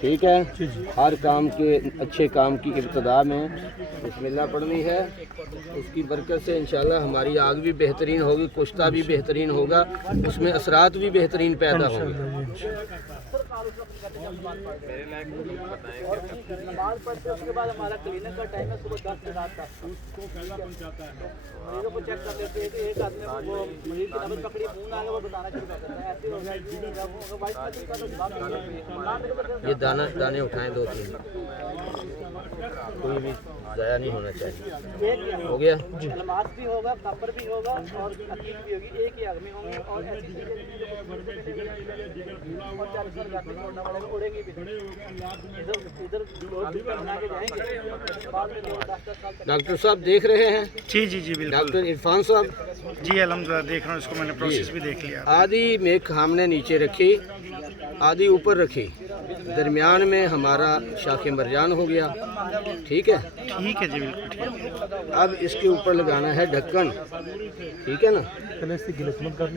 ठीक है। हर काम के अच्छे काम की इब्तिदा में बिस्मिल्लाह पढ़नी है। उसकी बरकत से इंशाल्लाह हमारी आग भी बेहतरीन होगी, कुश्ता भी बेहतरीन होगा, उसमें असरात भी बेहतरीन पैदा होंगे। नमाज पढ़ते उसके बाद हमारा क्लिनिक का टाइम है सुबह 10 से रात तक। मरीजों को चेक कर लेते हैं कि एक आदमी वो मरीज की नब्ज पकड़ी खून आ गया वो बताना शुरू कर देता है। ऐसे हो गया ये दाने उठाएं 2-3, कोई भी ज़ाया नहीं होना चाहिए। हो गया। नमाज भी होगा, कब्र भी होगा और अकीद भी होगी, एक ही आदमी होंगे और ऐसी चीजें और 40 जाते छोड़ना पड़ेगा, उड़ेंगी भी इधर बना के जाएंगे। बाद में 10 साल तक डॉक्टर साहब देख रहे हैं? जी जी जी बिल्कुल। डॉक्टर इरफान साहब जी अल्हम्दुलिल्लाह देख रहा हूँ, इसको मैंने प्रोसेस भी देख लिया। आधी मेख हमने नीचे रखी, आधी ऊपर रखी, दरमियान में हमारा शाखे मरजान हो गया। ठीक है, ठीक है जी बिल्कुल ठीक है। अब इसके ऊपर लगाना है ढक्कन। ठीक है ना, पहले इससे गिलत मत करने